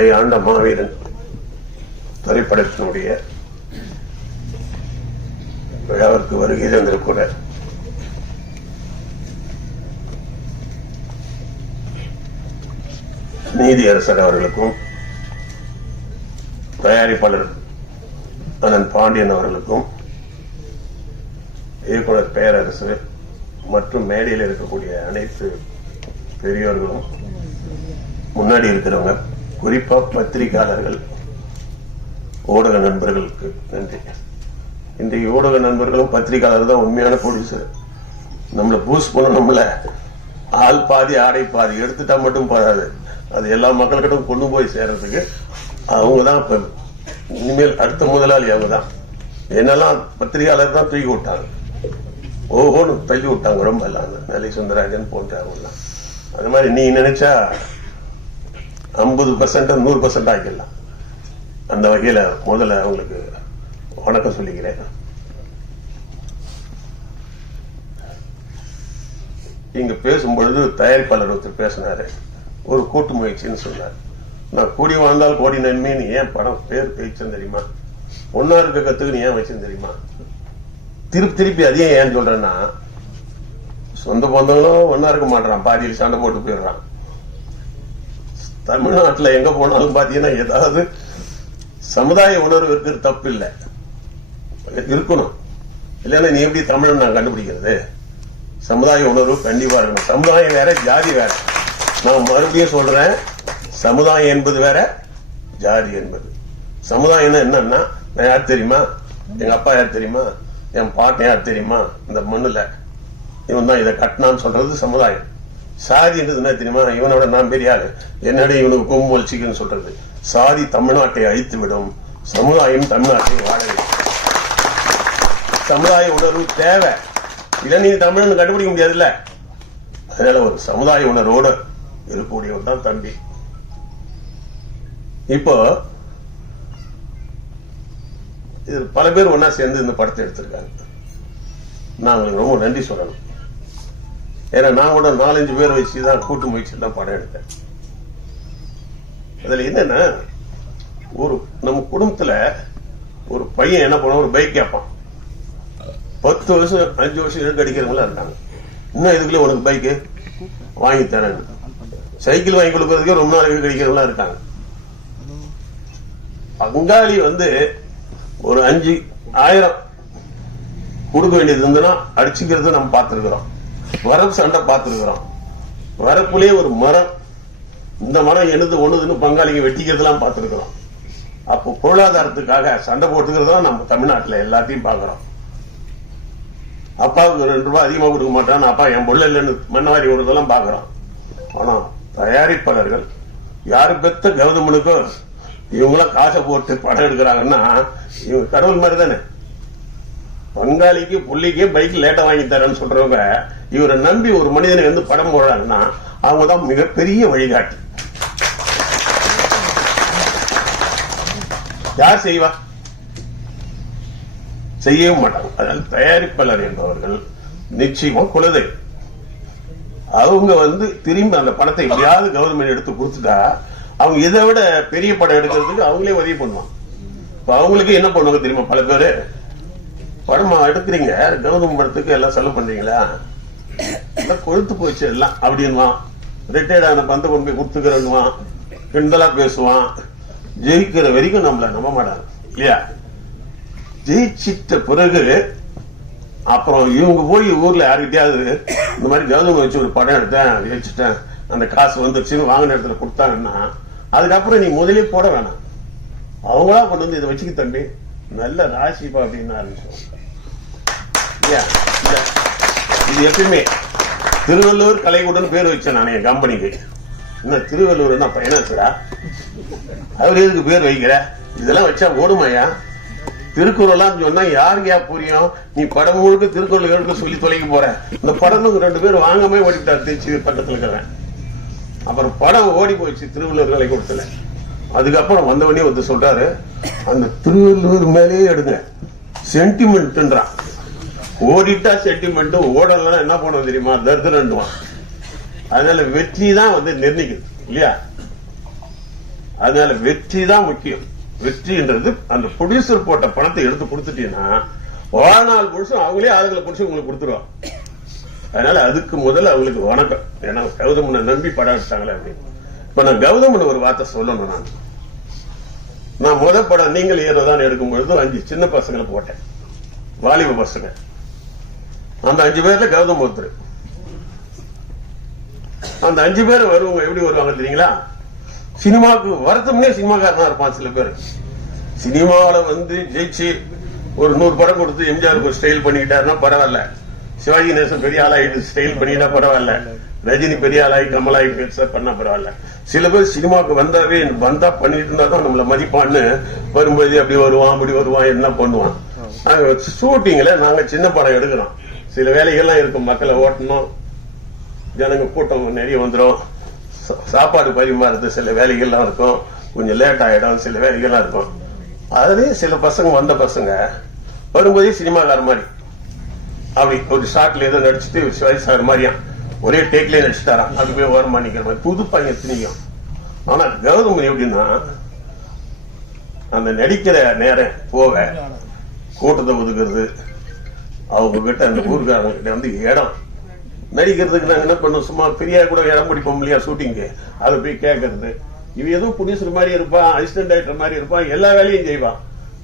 உலகை ஆண்ட மாவீரன் திரைப்படத்தினுடைய விழாவிற்கு வருகை தந்திருக்கூட நீதியரசர் அவர்களுக்கும் தயாரிப்பாளர் அண்ணன் பாண்டியன் அவர்களுக்கும் இயக்குனர் பேரரசு மற்றும் மேடையில் இருக்கக்கூடிய அனைத்து பெரியோர்களும் முன்னாடி இருக்கிறவங்க குறிப்பா பத்திரிகையாளர்கள் ஊடக நண்பர்களுக்கு நன்றி. இன்றைய ஊடக நண்பர்களும் பத்திரிகையாளர் தான் உண்மையான ப்ரொடியூசர். நம்மளை பூஸ்ட் பண்ண நம்மள ஆள் பாதி ஆடை பாதி எடுத்துட்டா மட்டும் போதாது, அது எல்லா மக்கள்கிட்டும் கொண்டு போய் சேர்றதுக்கு அவங்க தான் இப்ப இனிமேல் அடுத்த முதலாளி. அவங்க தான் என்னெல்லாம் பத்திரிகையாளர் தான் தூக்கி விட்டாங்க, ஓஹோன்னு தள்ளி விட்டாங்க ரொம்ப எல்லாம், நெல்லை சுந்தரராஜன் போன்றவங்கலாம். அது மாதிரி நீ நினைச்சா 50% 100% ஆக்கிடலாம். அந்த வகையில முதல்ல அவங்களுக்கு வணக்கம் சொல்லிக்கிறேன். இங்க பேசும்பொழுது தயாரிப்பாளர் ஒருத்தர் பேசினாரு, ஒரு கூட்டு முயற்சின்னு சொன்னார். நான் கூடி வாழ்ந்தால் கோடி நன்மைன்னு ஏன் படம் பேர் பேச்சேன்னு தெரியுமா? ஒன்னா இருக்க கத்துக்கு நீ ஏன் வச்சேன்னு தெரியுமா? திருப்பி அதையும் ஏன் சொல்றேன்னா, சொந்த பந்தங்களும் ஒன்னா இருக்க மாட்டான், பாதியில் சண்டை போட்டு போயிடுறான். தமிழ்நாட்டில் எங்க போனாலும் பாத்தீங்கன்னா ஏதாவது சமுதாய உணர்வு இருக்கிறது தப்பு இல்லை, இருக்கணும். இல்லைன்னா நீ எப்படி தமிழன் நான் கண்டுபிடிக்கிறது? சமுதாய உணர்வு கண்டிப்பா இருக்கணும். சமுதாயம் வேற, ஜாதி வேற. நான் மறுபடியும் சொல்றேன், சமுதாயம் என்பது வேற, ஜாதி என்பது. சமுதாயம் என்னன்னா, நான் யார் தெரியுமா? எங்க அப்பா யார் தெரியுமா? என் பாட்டன் யார் தெரியுமா? இந்த மண்ணுல இவன் தான் இதை கட்டினான்னு சொல்றது சமுதாயம். சாதின்றது என்ன தெரியுமா? இவனோட நான் பெரிய ஆளு, என்னோட இவனுக்கு கொம்பு வலிச்சிக்குன்னு சொல்றது. சாதி தமிழ்நாட்டை அழித்து விடும், சமுதாயம் தமிழ்நாட்டை வாழ வேண்டும். சமுதாய உணர்வு தேவை, இல்ல நீ தமிழன் கண்டுபிடிக்க முடியாதுல்ல. அதனால ஒரு சமுதாய உணர்வோடு இருக்கக்கூடியவர் தான் தம்பி. இப்போ இது பல பேர் ஒன்னா சேர்ந்து இந்த படத்தை எடுத்திருக்காங்க. நான் உங்களுக்கு ரொம்ப நன்றி சொல்லணும். ஏன்னா நான் கூட 4-5 பேர் வச்சுதான் கூட்டு முயற்சி தான் படம் எடுத்தேன். அதுல என்னன்னா, ஒரு நம்ம குடும்பத்துல ஒரு பையன் என்ன பண்ண, ஒரு பைக் கேட்பான். 10 வருஷம் 5 வருஷம் இருக்கு அடிக்கிறவங்களா இருக்காங்க. இன்னும் இதுக்குள்ள உனக்கு பைக்கு வாங்கி தரேன், சைக்கிள் வாங்கி கொடுக்கறதுக்கே ரொம்ப நாள் இருக்கு அடிக்கிறவங்களா இருக்காங்க. பங்காளி ஒரு 5,000 கொடுக்க வேண்டியது இருந்ததுன்னா அடிச்சுக்கிறது நம்ம பார்த்திருக்கிறோம். வரப்பு சண்டை பார்த்திருக்கிறோம். வரப்புலேயே ஒரு மரம், இந்த மரம் எனது ஒண்ணுதுன்னு பங்காளிங்க வெட்டிக்கிறதுலாம் பார்த்திருக்கிறோம். அப்போ பொருளாதாரத்துக்காக சண்டை போட்டுக்கிறதா நம்ம தமிழ்நாட்டில் எல்லாத்தையும் பார்க்கிறோம். அப்பாவுக்கு 2 ரூபாய் அதிகமா கொடுக்க மாட்டான், அப்பா என் பொருள் இல்லைன்னு மண்ணவாரி கொடுத்தெல்லாம் பார்க்கிறோம். ஆனா தயாரிப்பாளர்கள் யாரு பெத்த கௌதமனுக்கோ இவங்களாம் காசை போட்டு படம் எடுக்கிறாங்கன்னா இவங்க கடவுள் மாதிரி தானே. பங்காளிக்கு புள்ளிக்கு பைக் லேட்டா வாங்கி தரேன்னு சொல்றவங்க இவரை நம்பி ஒரு மனிதனை படம் போடுறாங்கன்னா அவங்கதான் மிகப்பெரிய வழிகாட்டு. யார் செய்வா? செய்யவே மாட்டாங்க. அதனால தயாரிப்பாளர் என்பவர்கள் நிச்சயமா குலதை அவங்க திரும்பி அந்த படத்தை எப்படியாவது கவர்மெண்ட் எடுத்து கொடுத்துட்டா அவங்க இதை விட பெரிய படம் எடுக்கிறதுக்கு அவங்களே உதவி பண்ணுவாங்க. இப்ப அவங்களுக்கு என்ன பண்ணுவாங்க தெரியுமா? பல பேரு படமா எடுக்கிறீங்க, கௌதம் படத்துக்கு எல்லாம் செலவு பண்றீங்களா, கொழுத்து போச்சு எல்லாம் அப்படின்வான். ரிட்டையர்ட் ஆன பந்த கொண்டு போய் கொடுத்துக்கிறேன்வான், கிண்டலா பேசுவான். ஜெயிக்கிற வரைக்கும் நம்மள நம்ப மாட்டாங்க இல்லையா? ஜெயிச்சிட்ட பிறகு அப்புறம் இவங்க போய் ஊர்ல யாருக்கிட்டையாவது இந்த மாதிரி கௌதம் வச்சு ஒரு படம் எடுத்தேன், ஜெயிச்சுட்டேன், அந்த காசு வந்துருச்சுன்னு வாங்கின இடத்துல கொடுத்தாங்கன்னா அதுக்கப்புறம் நீ முதலே போட வேணாம், அவங்களா கொண்டு இதை வச்சுக்க தம்பி நல்ல ராசிப்பா அப்படின்னு ஆரம்பிச்சோம். இது எப்பயுமே திருவள்ளுவர் கலைக்கூடன்னு பேர் வச்சேன் நான் என் கம்பெனிக்கு. என்ன திருவள்ளுவர் என்ன பைனான்ஸரா? அவர் எதுக்கு பேர் வைக்கிற? இதெல்லாம் வச்சா ஓடுமையா? திருக்குறள் சொன்னா யாருக்கையா புரியும்? நீ படம் முழுக்க திருக்குறள் சொல்லி தொலைக்க போற. இந்த படம் 2 பேர் வாங்காம ஓடிட்டார் திருச்சி பக்கத்துல இருக்கிறேன். அப்புறம் படம் ஓடி போயிடுச்சு திருவள்ளுவர் கலைக்கூடத்துல. அதுக்கப்புறம் வந்தவனே சொல்றாரு, அந்த திருவள்ளுவர் மேலேயே எடுங்க, சென்டிமெண்ட்ன்றான். ஓடிட்டா சென்டிமெண்ட், ஓடலாம் என்ன பண்ணுவோம் தெரியுமா? தர்தரண்டுவான். அதனால வெற்றி தான் நிர்ணயிக்குது இல்லையா? அதனால வெற்றி தான் முக்கியம். வெற்றின்றது அந்த ப்ரொடியூசர் போட்ட பணத்தை எடுத்து கொடுத்துட்டீங்கன்னா வாழ்நாள் முழுசும் அவங்களே ஆளுங்களை பிடிச்சி உங்களுக்கு கொடுத்துருவாங்க. அதனால அதுக்கு முதல்ல அவங்களுக்கு வணக்கம். ஏன்னா கௌதமனை நம்பி படம் எடுத்தாங்களே அப்படின்னு. இப்ப நான் கௌதமன் ஒரு வார்த்தை சொல்லணும். நான் படம் நீங்கள் ஏறதான் எடுக்கும் பொழுது 5 சின்ன பசங்களை போட்டேன், வாலிப பசங்க. அந்த 5 பேர்ல கௌதம் ஒருத்தர். அந்த 5 பேர் வருவாங்க. எப்படி வருவாங்க தெரியுங்களா? சினிமாவுக்கு வரத்துமே சினிமாக்காரனா இருப்பான். சில பேர் சினிமாவில வந்து ஜெயிச்சு ஒரு 100 படம் கொடுத்து எம்ஜிஆருக்கு ஒரு ஸ்டைல் பண்ணிக்கிட்டாருன்னா பரவாயில்ல, சிவாஜி நேசன் பெரிய ஆளாயிட்டு ஸ்டைல் பண்ணிட்டா பரவாயில்ல, ரஜினி பெரிய ஆளாயி கமலாயி பெருசா பண்ணா பரவாயில்ல. சில பேர் சினிமாவுக்கு வந்தா பண்ணிட்டு இருந்தா தான் நம்மள மதிப்பான்னு வரும்போது அப்படி வருவான் அப்படி வருவான் என்ன பண்ணுவான். ஷூட்டிங்ல நாங்க சின்ன படம் எடுக்கிறோம். சில வேலைகள்லாம் இருக்கும். மக்களை ஓட்டணும், ஜனங்க கூட்டம் நிறைய வந்துடும், சாப்பாடு பரிமாறுறது சில வேலைகள்லாம் இருக்கும், கொஞ்சம் லேட் ஆயிடும், சில வேலைகள்லாம் இருக்கும். அதுலயே சில பசங்க வந்த பசங்க வரும்போதே சினிமாக்கார மாதிரி அப்படி ஒரு ஷாட்ல ஏதோ நடிச்சுட்டு சிவாஜி சார் மாதிரியா ஒரே டேக்லயே நடிச்சுட்டாரான். அது போய் ஓரமா நிக்கிற மாதிரி புது பையன் திணிக்கும். ஆனா கௌதமன் எப்படின்னா அந்த நடிக்கிற நேரம் போக கூட்டத்தை ஒதுக்குறது, அவங்க கிட்ட அந்த ஊருக்காரங்க கிட்ட வந்து இடம் நடிக்கிறதுக்கு நாங்க என்ன பண்ணோம், சும்மா பெரியா கூட இடம் பிடிப்போம் இல்லையா ஷூட்டிங்கு, அதை போய் கேட்கறது. இவ எதுவும் ப்ரொடியூசர் மாதிரி இருப்பான், அசிஸ்டன்ட் டைரக்டர் மாதிரி இருப்பான், எல்லா வேலையும் செய்வான்.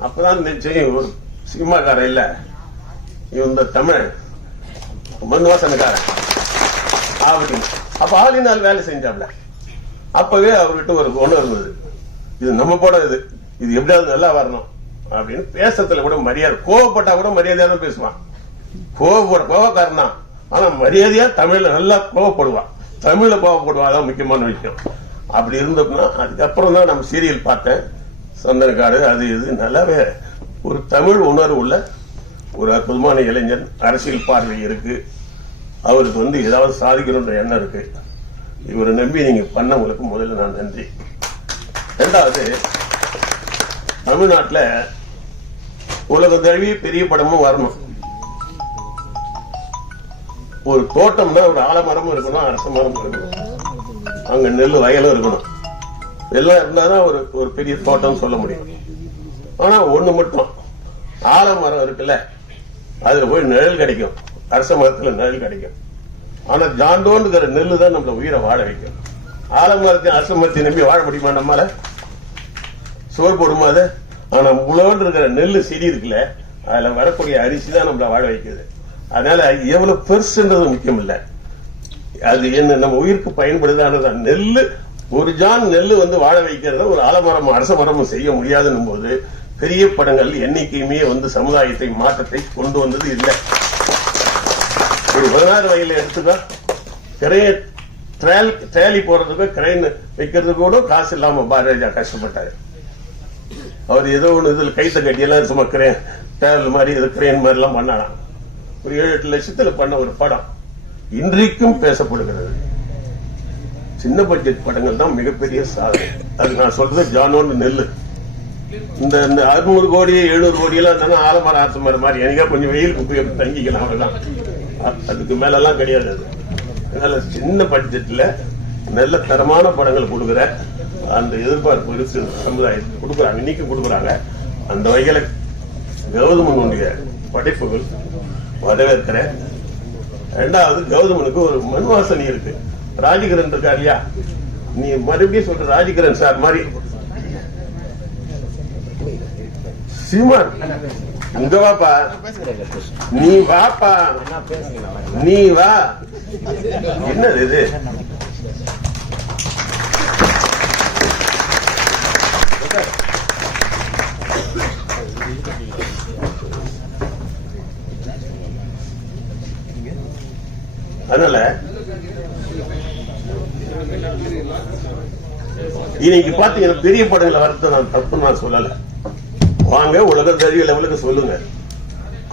அப்பதான் நிச்சயம் ஒரு சினிமாக்காரன் இல்ல, இவன் இந்த தமிழ் மண்வாசனக்காரன் அப்படின்னு. அப்ப ஆளினால் வேலை செஞ்சாப்ல. அப்பவே அவர்கிட்ட ஒரு குணம் இருந்தது, இது நம்ம படம், இது எப்படியாவது நல்லா வரணும் அப்படின்னு. பேசுறதுல கூட மரியாதை, கோவப்பட்டா கூட மரியாதையா தான் பேசுவான். கோவக்காரன் தான், ஆனா மரியாதையா தமிழ்ல நல்லா கோவப்படுவான், தமிழ்ல கோவப்படுவான். அதான் முக்கியமான விஷயம். அப்படி இருந்தோம்னா அதுக்கப்புறம் தான் நம்ம சீரியல் பார்த்தேன், சந்தனக்காடு அது இது. நல்லாவே ஒரு தமிழ் உணர்வு உள்ள ஒரு அற்புதமான இளைஞன், அரசியல் பார்வை இருக்கு, அவருக்கு வந்து ஏதாவது சாதிக்கணுன்ற எண்ணம் இருக்கு. இவரை நம்பி நீங்க பண்ணவங்களுக்கு முதல்ல நான் நன்றி. இரண்டாவது, தமிழ்நாட்டில் உலக தழுவிய பெரிய படமும் வரணும். ஒரு தோட்டம்னா ஒரு ஆலமரமும் இருக்கணும், அரச மரமும் இருக்கணும், அங்க நெல் வயலும் இருக்கணும். எல்லாம் இருந்தாதான் ஒரு பெரிய தோட்டம் சொல்ல முடியும். ஆனா ஒண்ணு மட்டும், ஆலமரம் இருக்குல்ல, அதுல போய் நிழல் கிடைக்கும், அரச மரத்துல நிழல் கிடைக்கும். ஆனா ஜாண்டோன்னுங்கிற நெல்லு தான் நம்மள உயிரை வாழ வைக்கும். ஆலமரத்தையும் அரச மரத்தையும் நம்பி வாழ முடியுமா? நம்மளால சோறு போடுமா அது? ஆனா உழவுன்னு இருக்கிற நெல்லு செடி இருக்குல்ல, அதுல வரக்கூடிய அரிசி தான் நம்மள வாழ வைக்குது. அதனால எவ்வளவு பெருசுன்றது முக்கியம் இல்ல, அது என்ன நம்ம உயிருக்கு பயன்படுதானதான். நெல்லு, ஒரு ஜான் நெல்லு வந்து வாழ வைக்கிறத ஒரு ஆலமரமும் அரச மரமும் செய்ய முடியாதுன்னும் போது பெரிய படங்கள் என்னைக்குமே வந்து சமுதாயத்தை மாற்றத்தை கொண்டு வந்தது இல்லை. ஒரு 16 வயதுல எடுத்துக்கா, ட்ராலி போறதுக்கு கிரைன் வைக்கிறதுக்கு கூட காசு இல்லாம பாரதிராஜா கஷ்டப்பட்டாரு. அவர் ஏதோ ஒண்ணு இதுல கைத்த கட்டியெல்லாம் சும்மா டிராவல் மாதிரி இது கிரைன் மாதிரி எல்லாம் பண்ணாராம். ஒரு 7-8 லட்சத்துல பண்ண ஒரு படம் இன்றைக்கும் பேசப்படுகிறது. சின்ன பட்ஜெட் படங்கள் தான் மிகப்பெரிய சாதனை. அது நான் சொல்றது ஜானோன்னு நெல்லு. இந்த 600 கோடி 700 கோடி எல்லாம் இருந்தாலும் ஆலமரம் அரச மரம் மாதிரி எனக்கா கொஞ்சம் வெயிலுக்கு போய் தங்கிக்கலாம், அவ்வளவுதான். அதுக்கு மேல எல்லாம் கிடையாது. அதனால சின்ன பட்ஜெட்ல நல்ல தரமான படங்கள் கொடுக்குற அந்த எதிர்பார்ப்பு இருக்கு, சமுதாயத்துக்கு கொடுக்குறாங்க, இன்னைக்கு கொடுக்குறாங்க. அந்த வகையில கௌதமனுடைய படைப்புகள் வரவேற்கிற. இரண்டாவது, கௌதமனுக்கு ஒரு மண் வாசனை இருக்கு. ராஜகிரண் இருக்கா இல்லையா, நீ மறுபடியும் சொல்ற ராஜகிரண் சார் மாதிரி சீமான் அங்க வாப்பா, நீ வாப்பா, நீ வா. என்னது இது? அதனால இன்னைக்கு பாத்தீங்கன்னா பெரிய படங்களை வரது நான் தப்பு நான் சொல்லல, வாங்க உலக தழுவிய லெவலுக்கு சொல்லுங்க.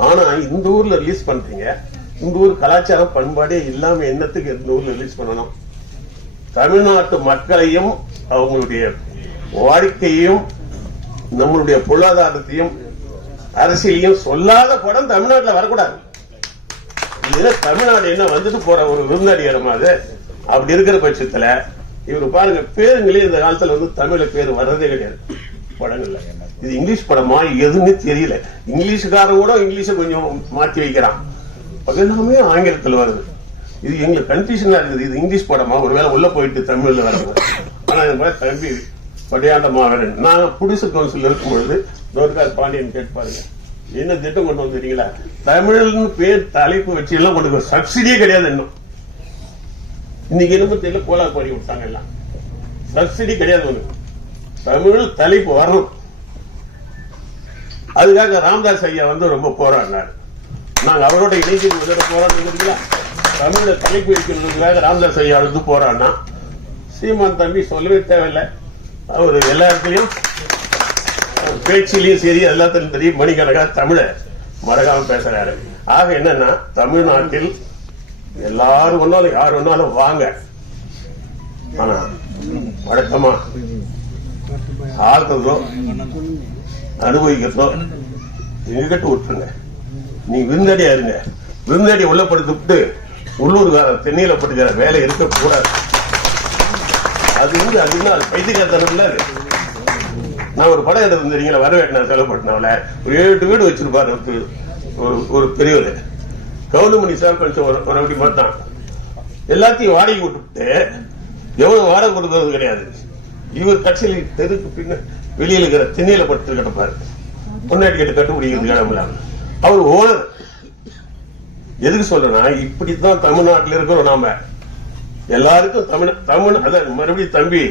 ஆனா இந்த ஊர்ல ரிலீஸ் பண்றீங்க, இந்த ஊர் கலாச்சாரம் பண்பாடே இல்லாம என்னத்துக்கு இந்த ஊர்ல ரிலீஸ் பண்ணணும்? தமிழ்நாட்டு மக்களையும் அவங்களுடைய வாழ்க்கையையும் நம்மளுடைய பொருளாதாரத்தையும் அரசியலையும் சொல்லாத படம் தமிழ்நாட்டில் வரக்கூடாது. தமிழ்நாடு என்ன வந்துட்டு போற ஒரு விருந்தாடி இடமா அது? அப்படி இருக்கிற பட்சத்துல இவரு பாருங்க பேருங்களே இந்த காலத்துல வந்து தமிழ்ல பேர் வர்றதே கிடையாது படங்கள்ல. இது இங்கிலீஷ் படமா எதுன்னு தெரியல. இங்கிலீஷுக்காரன் கூட இங்கிலீஷை கொஞ்சம் மாற்றி வைக்கிறான், எல்லாமே ஆங்கிலத்தில் வருது. இது எங்களுக்கு கன்ஃபியூஷனா இருக்குது. இது இங்கிலீஷ் படமா ஒருவேளை உள்ள போயிட்டு தமிழ்ல வருது. ஆனா இந்த மாதிரி தம்பி படையாண்ட மாவீரன் நாங்க புடிசு கவுன்சில் இருக்கும்பொழுது தோர்கார் பாண்டியன் கேட்பாருங்க, என்ன திட்டம் கொண்டு வந்துட்டீங்களா? தமிழ்னு பேர் தலைப்பு வச்சு எல்லாம் கொண்டு சப்சிடியே கிடையாது. இன்னும் இன்னைக்கு என்ன கோலார் பாடி விட்டாங்க, எல்லாம் சப்சிடி கிடையாது. ஒண்ணு தமிழ் தலைப்பு வரணும். அதுக்காக ராமதாஸ் ஐயா வந்து ரொம்ப போராடினார். நாங்க அவரோட இணைந்து போராடுறீங்களா? தமிழ்ல தலைப்பு வைக்கிறதுக்காக ராமதாஸ் ஐயா வந்து போராடினா. சீமான் தம்பி சொல்லவே தேவையில்லை, அவரு எல்லா இடத்துலயும் பேச்சிலையும் சரி எல்லாத்திலும் தெரியும் மணிக்கணக்கா தமிழை மறக்காம பேசுறாரு. ஆக என்னன்னா தமிழ்நாட்டில் எல்லாரும் ஒன்னாலும் யார் ஒன்னாலும் வாங்க, ஆனா வழக்கமா ஆள்றதோ அனுபவிக்கிறதோ எங்ககிட்ட விட்டுருங்க. நீ விருந்தடியா இருங்க. விருந்தடி உள்ள படுத்துட்டு உள்ளூர்கார தென்னையில பட்டுக்கிற வேலை இருக்கக்கூடாது. அது வந்து அது பைத்தியக்காரத்தனம் இல்ல. நான் ஒரு படம் எடுத்து தெரியுங்களா, வரவேற்க செலவு பட்டினாவில ஒரு 7 வீடு வச்சிருப்பாரு ஒரு பெரியவர். கவுண்டமணி சார் கொஞ்சம் ஒரு அப்படி மாட்டான். எல்லாத்தையும் வாடகை விட்டுவிட்டு எவ்வளவு வாடகை கொடுக்கறது கிடையாது. இவர் கட்சியில் தெருக்கு பின்ன வெளியில இருக்கிற திண்ணையில பட்டு கிடப்பாரு. பொன்னாடி கேட்டு கட்டுப்பிடிக்கிறது இடமில்ல. அவர் ஓனர். எதுக்கு சொல்றேன்னா இப்படித்தான் தமிழ்நாட்டில் இருக்கிறோம் நாம. எல்லாருக்கும் தமிழ் அதான் மறுபடியும் தம்பி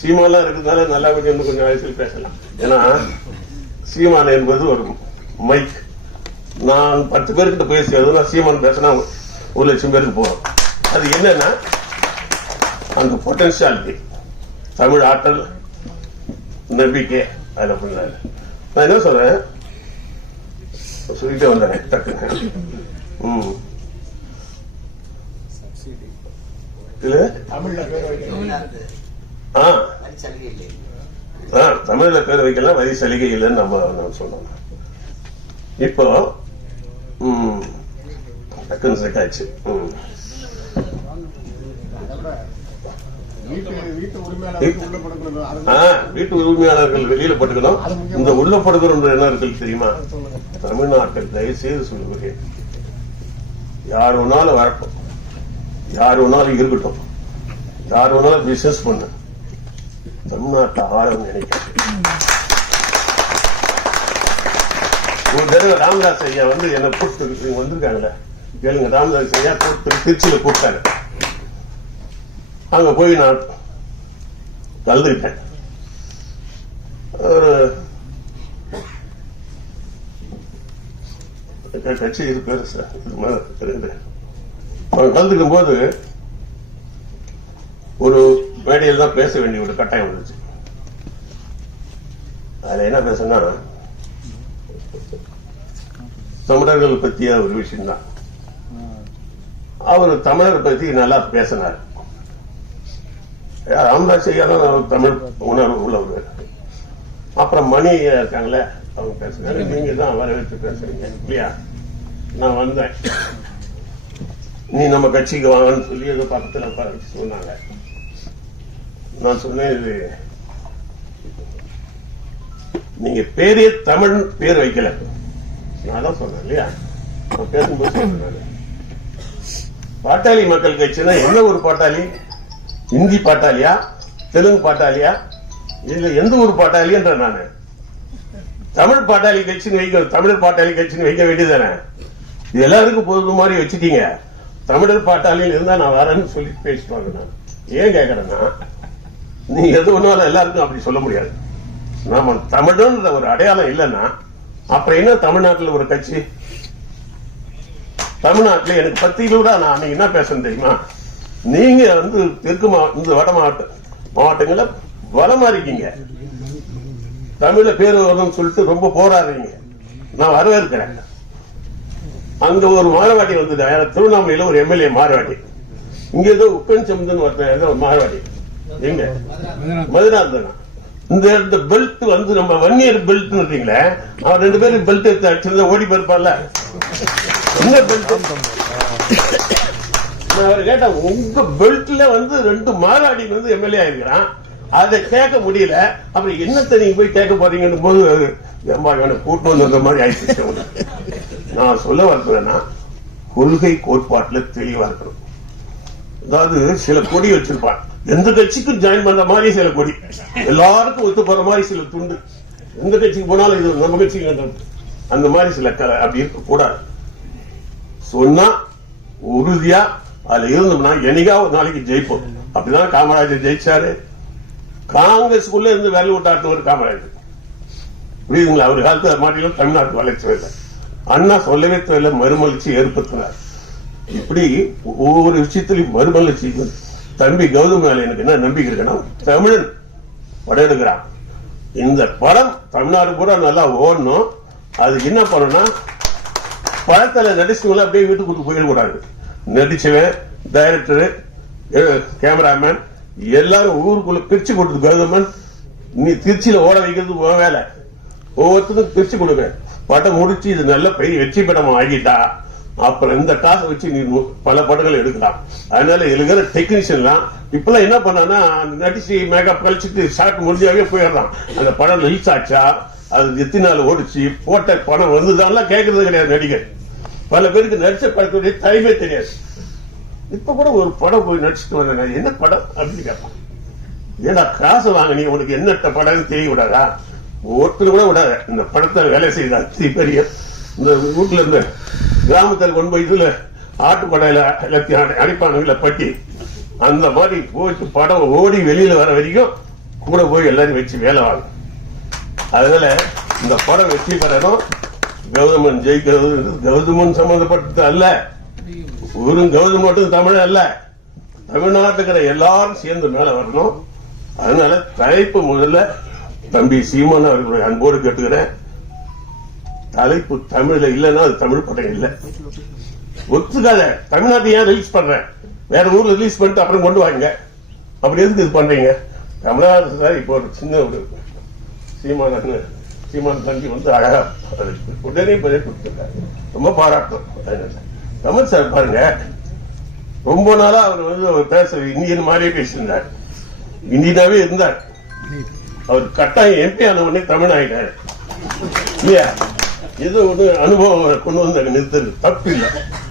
சீமாலாம் இருக்கிறதுனால நல்லா கொஞ்சம் அரசியல் பேசலாம். ஏன்னா சீமான் என்பது ஒரு மைக். நான் 10 பேர்கிட்ட பேசுறதுனா சீமான் பேசினா 1,00,000 பேருக்கு போறோம். அது என்னன்னா அந்த பொட்டன்சியாலிட்டி, தமிழ் ஆற்றல், நம்பிக்கை. அதுல பண்ணாரு. நான் என்ன சொல்றேன் சொல்லிட்டே வந்தேன் டக்குன்னு. தமிழ்ல பேர் வைக்கலாம், வரி சலுகை இல்லைன்னு நம்ம சொன்னோம். இப்போ டக்குன்னு செட் ஆச்சு. வீட்டு உரிமையாளர்கள் வெளியில பட்டுக்கணும். இந்த உள்ள படுக்கிறோம் என்ன இருக்கு தெரியுமா? தமிழ்நாட்டில் தயவுசெய்து சொல்லுகிறேன், யார் வேணாலும் வரட்டும், யார் வேணாலும் இருக்கட்டும், யார் வேணாலும் பிசினஸ் பண்ண, தமிழ்நாட்டை ஆளும் நினைக்கிறேன். ஒரு தடவை ராமதாஸ் ஐயா வந்து என்ன கூப்பிட்டு வந்திருக்காங்களே கேளுங்க. ராமதாஸ் ஐயா திருச்சியில கூப்பிட்டாங்க. அங்க போய் நான் கலந்துக்கிட்டேன். ஒரு கட்சி இது பெருசா கலந்துக்கும் போது ஒரு மேடையில் தான் பேச வேண்டிய ஒரு கட்டாயம் வந்துச்சு. அதுல என்ன பேசுனா தமிழர்கள் பத்திய ஒரு விஷயம் தான். அவர் தமிழர் பத்தி நல்லா பேசினார். ராமதாஸ் ஐயா தான் தமிழ் உணர்வு உள்ளவர். அப்புறம் மணி இருக்காங்களே அவங்க பேசுறாங்க, நீங்க தான் வரவேற்று பேசுறீங்க இல்லையா? நான் வந்தேன், நீ நம்ம கட்சிக்கு வாங்கன்னு சொல்லி ஏதோ பக்கத்துல சொன்னாங்க. நான் சொன்னேன், இது நீங்க பேரே தமிழ் பேர் வைக்கல. நான் தான் சொன்னேன் இல்லையா? நான் பேசும்போது சொன்னேன், பாட்டாளி மக்கள் கட்சினா என்ன ஒரு பாட்டாளி? இந்தி பாட்டாளியா, தெலுங்கு பாட்டாளியா, இல்ல எந்த ஒரு பாட்டாளின்ற? நானு தமிழ் பாட்டாளி கட்சின்னு வைக்க, தமிழர் பாட்டாளி கட்சின்னு வைக்க வேண்டியதானே? இது எல்லாருக்கும் பொது மாதிரி வச்சுட்டீங்க. தமிழர் பாட்டாளியில் இருந்தா நான் வரேன்னு சொல்லி பேசிட்டு நான் ஏன் கேக்குறேன்னா, நீ எது ஒன்னாலும் எல்லாருக்கும் அப்படி சொல்ல முடியாது. நாம தமிழன்ற ஒரு அடையாளம் இல்லைன்னா அப்புறம் என்ன தமிழ்நாட்டில் ஒரு கட்சி? தமிழ்நாட்டில் எனக்கு 10 கூட நான் அன்னைக்கு என்ன பேசணும் தெரியுமா? நீங்க வந்து தெற்கு இந்த வட மாவட்டங்கள வளமா இருக்கீங்க, தமிழ்ல பேர் வரும்னு சொல்லிட்டு ரொம்ப போராடுறீங்க. நான் வரவேற்கிறேன். அங்க ஒரு மாரவாடி வந்தது, திருவண்ணாமலையில ஒரு எம்எல்ஏ மாரவாடி. இங்க ஏதோ உப்பன் சம்பந்தன் ஒருத்தர் ஒரு மாரவாடி, எங்க மதுராந்தனா. இந்த பெல்ட் வந்து நம்ம வன்னியர் பெல்ட் இருக்கீங்களே, அவன் 2 பேரும் பெல்ட் எடுத்து அடிச்சிருந்தா ஓடி போயிருப்பான்ல. என்ன பெல்ட்? அவர் கேட்டா உங்க பெல்ட்ல வந்து 2 மாறாடி வந்து எம்எல்ஏ ஆயிருக்கிறான், அதை கேட்க முடியல, அப்புறம் என்னத்தை நீங்க போய் கேட்க போறீங்கன்னு போது கூட்டு வந்த மாதிரி ஆயிடுச்சு. நான் சொல்ல வரதுன்னா கொள்கை கோட்பாட்டுல தெளிவா இருக்கணும். அதாவது சில கொடி வச்சிருப்பான், எந்த கட்சிக்கும் ஜாயின் பண்ற மாதிரி சில கொடி, எல்லாருக்கும் ஒத்து போற மாதிரி சில துண்டு, எந்த கட்சிக்கு போனாலும் இது நம்ம கட்சிக்கு அந்த மாதிரி சில அப்படி இருக்க கூடாது. சொன்னா உறுதியா அதுல இருந்தோம்னா என்னைக்கா ஒரு நாளைக்கு ஜெயிப்போம். அப்படிதான் காமராஜர் ஜெயிச்சாரு. காங்கிரஸுக்குள்ள இருந்து விரல் விட்டாட்டவர் காமராஜர், புரியுதுங்களா? அவர் காலத்து மாட்டிலும் தமிழ்நாட்டு வளர்ச்சி இல்லை. அண்ணா சொல்லவே தேவையில்ல, மறுமலர்ச்சி ஏற்படுத்தினார். இப்படி ஒவ்வொரு விஷயத்திலையும் மறுமலர்ச்சி. தம்பி கௌதம் மேல எனக்கு என்ன நம்பிக்கை இருக்குன்னா, தமிழன் படம் எடுக்கிறான். இந்த படம் தமிழ்நாடு பூரா நல்லா ஓடணும். அதுக்கு என்ன பண்ணணும்னா, படத்துல நடிச்சவங்கள அப்படியே வீட்டுக்கு போயிடக்கூடாது. நடிச்சவன், டைரக்டரு, கேமராமேன் எல்லாரும் ஊருக்குள்ள பிரிச்சு கொடுத்து, கௌதமன் நீ திருச்சியில ஓட வைக்கிறது வேலை, ஒவ்வொருத்தருக்கும் பிரிச்சு கொடுங்க. படம் முடிச்சு இது நல்ல பெரிய வெற்றி படம் ஆகிட்டா அப்புறம் இந்த காசை வச்சு நீ பல படங்கள் எடுக்கலாம். அதனால எழுதுகிற டெக்னீஷியன்லாம் இப்பெல்லாம் என்ன பண்ணா, நடிச்சு மேக்கப் கழிச்சுட்டு ஷார்ட் முடிஞ்சாவே போயிடலாம். அந்த படம் ரிலீஸ் ஆச்சா, அது எத்தனை நாள் ஓடிச்சு, போட்ட படம் வந்துதான் கேட்கறது கிடையாது நடிகர். பல பேருக்கு நடிச்ச படத்துடைய டைமே தெரியாது. இப்ப கூட ஒரு படம் போய் நடிச்சுட்டு வந்தேன், என்ன படம் அப்படின்னு கேட்பான். ஏன்னா காசு வாங்கினீ, உனக்கு என்ன படம் தெரிய விடாதா? ஒருத்தர் கூட விடாத. இந்த படத்தை வேலை செய்த பெரிய இந்த வீட்டுல இருந்து கிராமத்தில் கொண்டு போய் இதுல ஆட்டுப்படையில எல்லாத்தையும் அடிப்பானுங்கள பட்டி, அந்த மாதிரி போயிட்டு படம் ஓடி வெளியில வர வரைக்கும் கூட போய் எல்லாரும் வச்சு வேலை வாங்கும். அதனால இந்த படம் வெற்றி பெறணும். கௌதமன் ஜெயிக்கிறது கௌதமன் சம்பந்தப்பட்டது அல்ல, ஒரு கௌதம் மட்டும் தமிழ் அல்ல, தமிழ்நாட்டுக்கிற எல்லாரும் சேர்ந்து மேல வரணும். அதனால தலைப்பு முதல்ல தம்பி சீமான் அவர்களுடைய அன்போடு கேட்டுக்கிறேன். தலைப்பு தமிழ்ல இல்லைன்னா அது தமிழ் படம் இல்லை, ஒத்துக்காத. தமிழ்நாட்டை ஏன் ரிலீஸ் பண்றேன், வேற ஊர்ல ரிலீஸ் பண்ணிட்டு அப்புறம் கொண்டு வாங்க, அப்படி எதுக்கு இது பண்றீங்க? தமிழ்நாடு சார் இப்போ ஒரு சின்ன ஒரு சீமான் தம்பி வந்து அழகா உடனே கொடுத்துருக்காரு, ரொம்ப பாராட்டும். கமல் சார் பாருங்க, ரொம்ப நாளா அவர் வந்து பேச இந்தியன் மாதிரியே பேசியிருந்தார், இந்தியனாவே இருந்தார். அவர் கட்டாயம் எம்பி ஆன உடனே தமிழ் ஆயிட்டாரு இல்லையா? ஏதோ ஒரு அனுபவம் கொண்டு வந்து நிறுத்தது தப்பு இல்லை.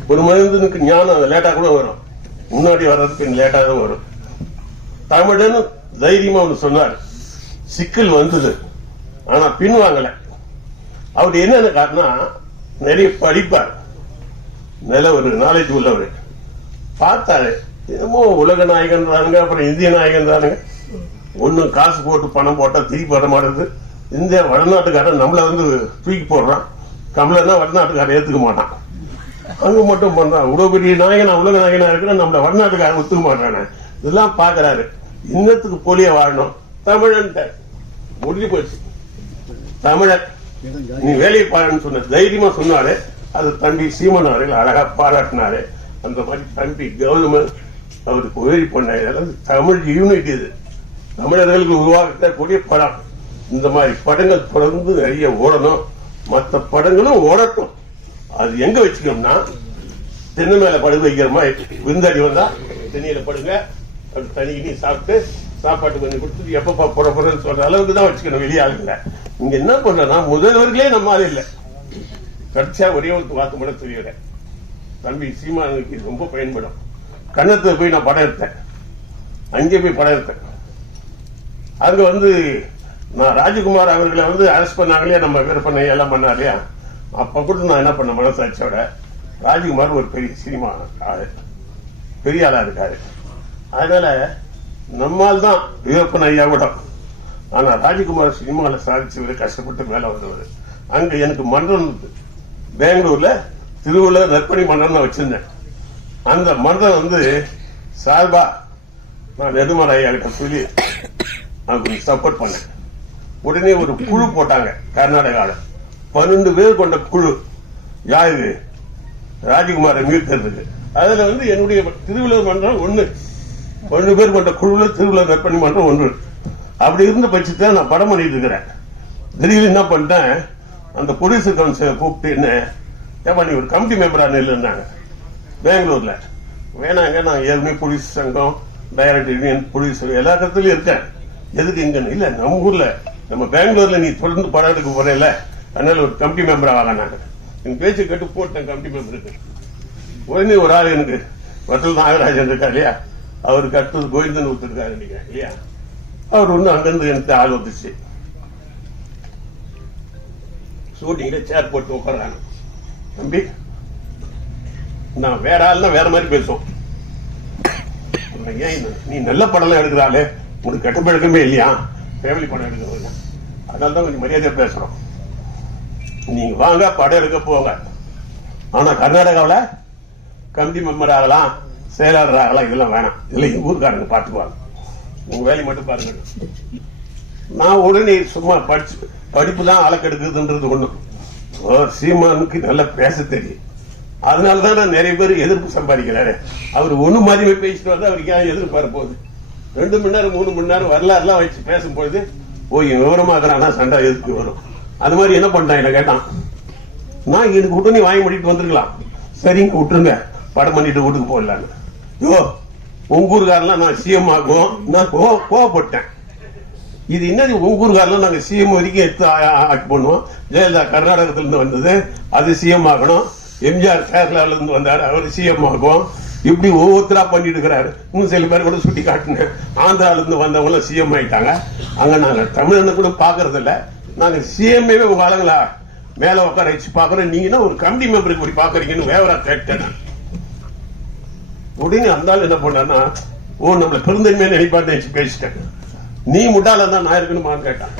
ஒரு மனிதனுக்கு ஞானம் லேட்டா கூட வரும், முன்னாடி வர்றதுக்கு லேட்டா தான் வரும். தமிழன்னு தைரியமா ஒன்று சொன்னார், சிக்கல் வந்தது, ஆனா பின்வாங்கல. அவர் என்னன்னு காரணம், நிறைய படிப்பார், நல்ல ஒரு நாலேஜ் உள்ளவர். பார்த்தாரு, என்னமோ உலக நாயகன்றானுங்க, அப்புறம் இந்திய நாயகன்றானுங்க, ஒன்னும் காசு போட்டு பணம் போட்டா திருப்பி வர மாட்டேது. இந்த வடநாட்டுக்காரன் நம்மள வந்து தூக்கி போடுறான், கமலன்னா வடநாட்டுக்காரன் ஏத்துக்க மாட்டான், அங்க மட்டும் பண்றான். இவ்வளவு பெரிய நாயகனா உலக நாயகனா இருக்கிற நம்மள வடநாட்டுக்காரன் ஒத்துக்க மாட்டானே. இதெல்லாம் பாக்குறாரு, இன்னத்துக்கு போலிய வாழணும், தமிழன் முடிஞ்சு போச்சு. தமிழன் நீ வேலையை பாருன்னு சொன்ன தைரியமா சொன்னாரு. அது தம்பி சீமன் அவர்கள் அழகா பாராட்டினாரு. அந்த மாதிரி தம்பி கௌதமன் அவருக்கு உதவி பண்ண தமிழ் யூனிட், இது தமிழர்களுக்கு உருவாக்கக்கூடிய படம். இந்த மாதிரி படங்கள் தொடர்ந்து நிறைய ஓடணும், மற்ற படங்களும் ஓடட்டும். அது எங்க வச்சுக்கணும்னா, தென்னை மேல படுக்க வைக்கிற மாதிரி விருந்தாடி வந்தா தென்னையில படுங்க, அப்படி தண்ணி சாப்பிட்டு சாப்பாட்டு கொஞ்சம் கொடுத்துட்டு எப்பப்பா போட போறேன்னு சொல்ற அளவுக்கு தான் வச்சுக்கணும் வெளியே ஆளுங்க. இங்க என்ன பண்றோம்னா, முதல்வர்களே நம்மளால இல்ல, கடைசியா ஒரே ஒரு வார்த்தை மட்டும் சொல்லிடுறேன், தம்பி சீமானுக்கு ரொம்ப பயன்படும். கண்ணத்துல போய் நான் படம் எடுத்தேன், அங்கே போய் படம் எடுத்தேன். அங்க வந்து நான் ராஜகுமார் அவர்களை வந்து அரெஸ்ட் பண்ணாங்களே, நம்ம பேர் பண்ண எல்லாம் பண்ணாரியா, அப்ப கூட நான் என்ன பண்ண மனசாட்சியோட, ராஜகுமார் ஒரு பெரிய சினிமா ஆளு, பெரிய ஆளா இருக்காரு. அதனால நம்மால் தான் வீரப்பன் ஐயா கூட, ஆனா ராஜகுமார் சினிமாவில் சாதிச்சவர், கஷ்டப்பட்டு மேல வந்தவர். அங்க எனக்கு மன்றம் பெங்களூர்ல திருவள்ளுவர் நற்பணி மன்றம் வச்சிருந்தேன். அந்த மன்றம் வந்து சார்பா நான் நெடுமாற ஐயா கிட்ட சொல்லி கொஞ்சம் சப்போர்ட் பண்ணேன். உடனே ஒரு குழு போட்டாங்க கர்நாடகால, 12 பேர் கொண்ட குழு. யாரு? ராஜகுமாரை மீட்கிறதுக்கு. அதுல வந்து என்னுடைய திருவள்ளுவர் மன்றம் 1 பேர் கொண்ட குழுல திருவள்ளுவர் நற்பணி மன்றம் 1. அப்படி இருந்த பட்சத்தை நான் படம் பண்ணிட்டு இருக்கிறேன். திடீர்னு என்ன பண்ணிட்டேன், அந்த ப்ரொடியூசர் கவுன்சிலை கூப்பிட்டு, என்ன ஏப்பா நீ ஒரு கமிட்டி மெம்பரா இல்லைன்னாங்க பெங்களூர்ல. வேணாங்க, நான் ஏற்கனவே போலீஸ் சங்கம், டைரக்டர் யூனியன், போலீஸ் எல்லா கருத்துலயும் இருக்கேன். எதுக்கு இங்க இல்ல, நம்ம ஊர்ல நம்ம பெங்களூர்ல நீ தொடர்ந்து படம் எடுக்க போறேன்ல, அதனால ஒரு கமிட்டி மெம்பர் ஆகலாம். நான் என் பேச்சு கேட்டு போட்டேன் கமிட்டி மெம்பருக்கு. உடனே ஒரு ஆள் எனக்கு வட்டல் நாகராஜன் இருக்கா இல்லையா, அவருக்கு அடுத்தது கோவிந்தன் ஒத்துருக்காரு இல்லையா, அவர் ஒண்ணு அங்கிருந்து எனக்கு ஆள் வந்துச்சு. ஷூட்டிங்ல சேர் போட்டு உட்கார்றாங்க. தம்பி, நான் வேற ஆள்னா வேற மாதிரி பேசுவோம். ஏன் நீ நல்ல படம் எடுக்கிறாளே, உனக்கு கெட்ட பழக்கமே இல்லையா, ஃபேமிலி படம் எடுக்கிறது, அதனால தான் கொஞ்சம் மரியாதையா பேசுறோம். நீங்க வாங்க படம் எடுக்க போங்க, ஆனா கர்நாடகாவில் கமிட்டி மெம்பர் ஆகலாம், செயலாளர் ஆகலாம், இதெல்லாம் வேணாம், இதெல்லாம் எங்க ஊருக்காரங்க பார்த்துக்குவாங்க, உங்க வேலையை மட்டும் பாருங்க. நான் உடனே சும்மா படிப்பு தான் அளக்கெடுக்குதுன்றது ஒண்ணு. சீமானுக்கு நல்லா பேச தெரியும், அதனாலதான் நான் நிறைய பேர் எதிர்ப்பு சம்பாதிக்கிறாரு. அவர் ஒண்ணு மாதிரி பேசிட்டு வந்து அவருக்கு ஏன் எதிர்பார்க்க போகுது? 2 மணி நேரம் 3 மணி நேரம் வரலாறுலாம் வச்சு பேசும்போது விவரமாக்குறானா சண்டை எதிர்ப்பு வரும். அது மாதிரி என்ன பண்ணான் கேட்டான். நான் எனக்கு உடனே வாங்கி முடிட்டு வந்துருக்கலாம், சரிங்க விட்டுருங்க, படம் பண்ணிட்டு வீட்டுக்கு போடலான்னு. யோ, உங்க ஊருக்காரெல்லாம் நான் சிஎம் ஆகும், நான் கோவப்பட்டேன். இது என்னது உங்க ஊருக்காரெல்லாம் நாங்க சிஎம் வரைக்கும் எடுத்து ஆக்கி பண்ணுவோம். ஜெயலலிதா கர்நாடகத்துல இருந்து வந்தது, அது சிஎம் ஆகணும். எம்ஜிஆர் கேரளால இருந்து வந்தாரு, அவர் சிஎம் ஆகும். இப்படி ஒவ்வொருத்தரா பண்ணிட்டு இருக்கிறாரு. இன்னும் சில பேர் கூட சுட்டி காட்டுனேன், ஆந்திரால இருந்து வந்தவங்க சிஎம் ஆயிட்டாங்க. அங்க நாங்க தமிழனை கூட பாக்குறது இல்ல, நாங்க சிஎம்ஏ உங்க ஆளுங்களா மேல உட்கார வச்சு பாக்குறோம், நீங்கன்னா ஒரு கமிட்டி மெம்பருக்கு இப்படி பாக்குறீங்கன்னு வேவரா கேட்டேன். உடனே அந்த ஆள் என்ன பண்ணா, நம்மள பெருந்தன்மையா நினைப்பான்னு நினைச்சு பேசிட்டேன். நீ முட்டாளா தான் நான் இருக்கணுமான்னு கேட்டான்.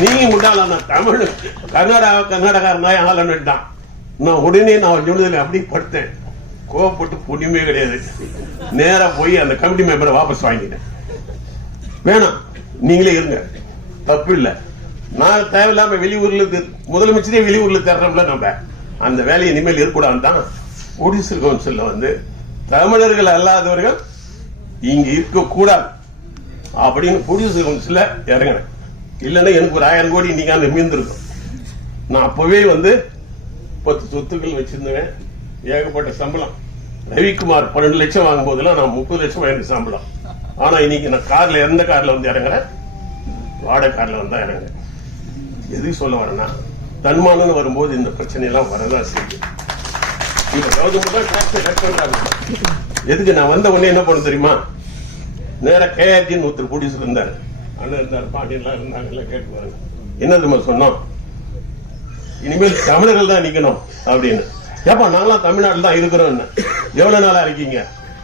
நீ முட்டாளா, தமிழ் கர்நாடகா நாய் ஆளன்னுட்டான். நான் உடனே நான் சொன்னதுல அப்படி படுத்தேன், கோவப்பட்டு பொண்ணுமே கிடையாது, நேரா போய் அந்த கமிட்டி மெம்பரை வாபஸ் வாங்கிட்டேன். வேணாம், நீங்களே இருங்க, தப்பு இல்ல. நான் தேவையில்லாம வெளியூர்ல முதலமைச்சரே வெளியூர்ல தர்றோம்ல, நம்ம அந்த வேலையை இனிமேல் இருக்கக்கூடாது தான் ஒடிசா கவுன்சில் வந்து தமிழர்கள் அல்லாதவர்கள் இங்க இருக்க கூடாது அப்படின்னு ஒடிசா கவுன்சில் இறங்கினேன். இல்லைன்னா எனக்கு ஒரு 1000 கோடி நீங்க மீந்திருக்கும். நான் அப்பவே வந்து 10 சொத்துக்கள் வச்சிருந்தேன், ஏகப்பட்ட சம்பளம். ரவிக்குமார் 12 லட்சம் வாங்கும் போதெல்லாம் நான் 30 லட்சம் எனக்கு சம்பளம். ஆனா இன்னைக்கு நான் கார்ல, எந்த கார்ல வந்து இறங்குறேன், வாடகை கார்ல வந்தா இறங்குறேன். எதுக்கு சொல்ல வரேன்னா, தன்மானம் வரும்போது இந்த பிரச்சனை எல்லாம் வரதான் செய்யுது. இப்ப கௌதம் தான் டாக்ஸ் கட் பண்றாங்க. எதுக்கு நான் வந்த உடனே என்ன பண்ண தெரியுமா, நேரா கேஆர்ஜின்னு ஒருத்தர் ப்ரொடியூசர் இருந்தாரு, அண்ணன் இருந்தார், பாண்டியெல்லாம் இருந்தாங்க, எல்லாம் கேட்டு பாருங்க. என்ன தெரியுமா சொன்னோம், இனிமேல் தமிழர்கள் தான் நிக்கணும் அப்படின்னு. ஏப்பா நாங்களாம் தமிழ்நாட்டில் தான் இருக்கிறோம், எவ்வளவு நாளா இருக்கீங்க?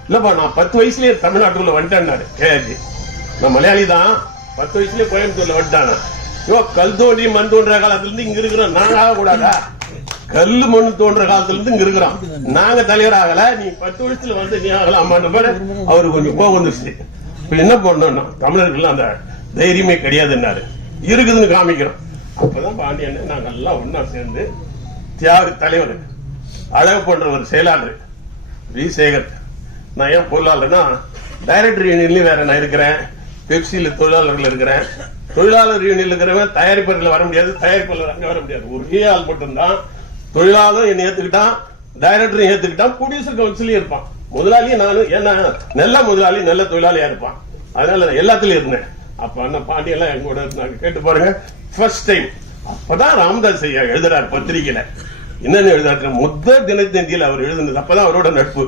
இல்லப்பா நான் 10 வயசுலயே தமிழ்நாட்டுக்குள்ள வந்துட்டேன்னாரு கேஆர்ஜி. நான் மலையாளி தான், 10 வயசுலயே கோயம்புத்தூர்ல வந்துட்டாங்க. கல் தோன்றி மண் தோன்ற காலத்துல இருந்து இங்க இருக்கிறோம், நாங்க ஆகக்கூடாதா? கல்லு மண் தோன்ற காலத்துல இருந்து இங்க இருக்கிறோம், நாங்க தலைவர் ஆகல, நீ 10 வருஷத்துல வந்து நீ ஆகலாமான்னு பாரு. அவருக்கு கொஞ்சம் கோபம் வந்துருச்சு. இப்ப என்ன பண்ணோம்னா, தமிழர்கள் அந்த தைரியமே கிடையாதுன்னாரு, இருக்குதுன்னு காமிக்கிறோம். அப்பதான் பாண்டியன் நாங்க எல்லாம் ஒன்னா சேர்ந்து தியாக தலைவர், அழகு போன்ற ஒரு செயலாளர் வி சேகர், நான் ஏன் பொருளாளர்னா டைரக்டர் யூனியன்லயும் வேற நான் இருக்கிறேன், பெப்சியில தொழிலாளர்கள் இருக்கிறேன். தொழிலாளர் யூனியன் இருக்கிறவன் தயாரிப்பர்கள் வர முடியாது, தயாரிப்பாளர் அங்க வர முடியாது. ஒரே ஆள் மட்டும்தான் தொழிலாளர் என்ன ஏத்துக்கிட்டான், டைரக்டர் ஏத்துக்கிட்டான், ப்ரொடியூசர் கவுன்சிலையும் இருப்பான். முதலாளியும் நானும், ஏன்னா நல்ல முதலாளி நல்ல தொழிலாளியா இருப்பான், அதனால எல்லாத்துலயும் இருந்தேன். அப்ப அண்ணன் பாண்டியெல்லாம் எங்க கூட இருந்தாங்க, கேட்டு பாருங்க. ஃபர்ஸ்ட் டைம் அப்பதான் ராமதாஸ் ஐயா எழுதுறாரு பத்திரிகையில. என்னன்னு எழுதாரு, முதல் தினத்தந்தியில் அவர் எழுதுனது, அப்பதான் அவரோட நட்பு.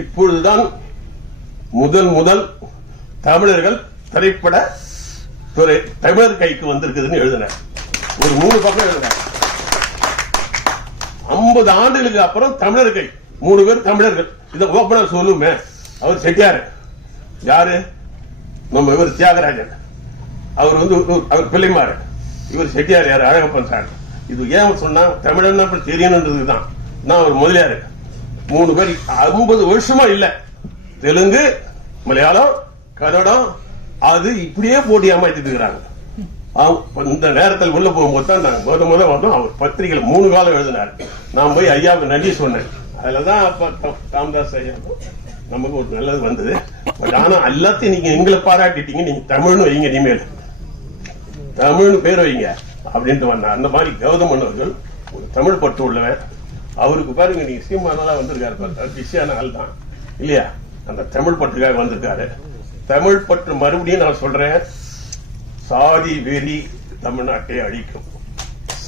இப்பொழுதுதான் முதல் தமிழர்கள் திரைப்பட துறை தமிழர் கைக்கு வந்திருக்குதுன்னு எழுதினார். ஒரு 3 பக்கம் எழுதினார். 50 ஆண்டுகளுக்கு அப்புறம் தமிழர் கை, 3 பேர் தமிழர்கள். இதை ஓப்பனா சொல்லுமே. அவர் செட்டியாரு, யாரு நம்ம இவர் தியாகராஜன், அவர் வந்து அவர் பிள்ளைமாரு, இவர் செட்டியார் யாரு அழகப்பன் சார். இது ஏன் சொன்னா தமிழன் தெரியணுன்றதுதான். நான் ஒரு முதலியாரு, 3 பேர் 50 வருஷமா இல்ல. தெலுங்கு, மலையாளம், கன்னடம், அது இப்படியே போட்டி ஏமாத்திட்டு இருக்கிறாங்க. இந்த நேரத்தில் உள்ள போகும்போது தான் நாங்க முத வந்தோம். அவர் பத்திரிகையில 3 காலம் எழுதினார். நான் போய் ஐயாவுக்கு நன்றி சொன்னேன். அதுலதான் அப்ப ராமதாஸ் ஐயா நமக்கு ஒரு நல்லது வந்தது. பட் ஆனா எல்லாத்தையும் நீங்க எங்களை பாராட்டிட்டீங்க, நீங்க தமிழ்னு வைங்க, இனிமேல் தமிழ்னு பேர் வைங்க அப்படின்ட்டு வந்தார். அந்த மாதிரி கௌதம் அவர்கள் ஒரு தமிழ் பற்று உள்ளவன், அவருக்கு பாருங்க, நீங்க சீமானதான் வந்திருக்காரு, பிஸியான ஆள் தான் இல்லையா? அந்த தமிழ் பற்றுக்காக வந்திருக்காரு. தமிழ் பற்று மறுபடியும் நான் சொல்றேன், சாதி வெறி தமிழ்நாட்டை அழிக்கும்.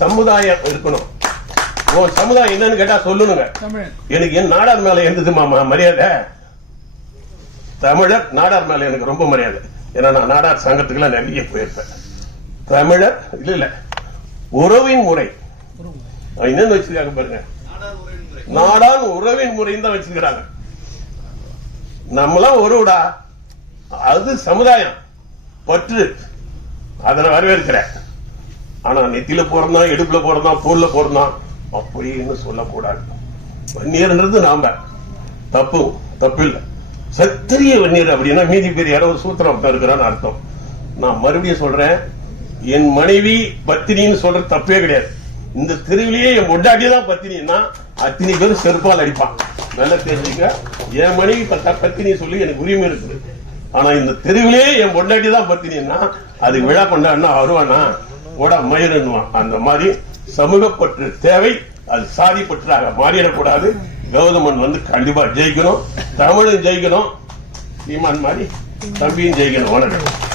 சமுதாயம் இருக்கணும். சமுதாயம் என்னன்னு கேட்டா சொல்லணுங்க. எனக்கு என் நாடார் மேல இருந்தது மாமா மரியாதை. தமிழர் நாடார் மேல எனக்கு ரொம்ப மரியாதை. ஏன்னா நான் நாடார் சங்கத்துக்குலாம் நிறைய போயிருப்பேன். தமிழர் இல்ல உறவின் முறை என்னன்னு வச்சிருக்காங்க பாருங்க, நாடான் உறவின் முறைன்னு தான் வச்சிருக்கிறாங்க. நம்மளாம் உறவுடா, அது சமுதாயம் பற்று, அதனை வரவேற்கிறேன். ஆனா நெத்தியில போறதான், எடுப்புல போறதான், பொருள்ல போறதான் அப்படின்னு சொல்லக்கூடாது. வன்னியர்ன்றது நாம தப்பு இல்லை. சத்திரிய வன்னியர் அப்படின்னா மீதி பேர் யாரோ ஒரு சூத்திரம் இருக்கிறான்னு அர்த்தம். நான் மறுபடியும் சொல்றேன், என் மனைவி பத்தினின்னு சொல்ற தப்பே கிடையாது. இந்த தெருவிலேயே என் பொண்டாட்டி தான் பத்தினா அத்தனை பேர் செருப்பால் அடிப்பான். நல்லா தெரிஞ்சுக்க, என் மனைவி பத்தினி சொல்லி எனக்கு உரிமை இருக்குது. ஆனா இந்த தெருவிலேயே என் பொண்டாட்டி தான் பத்தினா அது விழா கொண்டாடினா வருவானா ஓட மயிருன்னுவான். அந்த மாதிரி சமூகப்பற்று தேவை, அது சாதி பற்றாக மாறிடக்கூடாது. கௌதமன் கண்டிப்பா ஜெயிக்கணும், தமிழும் ஜெயிக்கணும், சீமான் மாதிரி தம்பியும் ஜெயிக்கணும். வணக்கம்.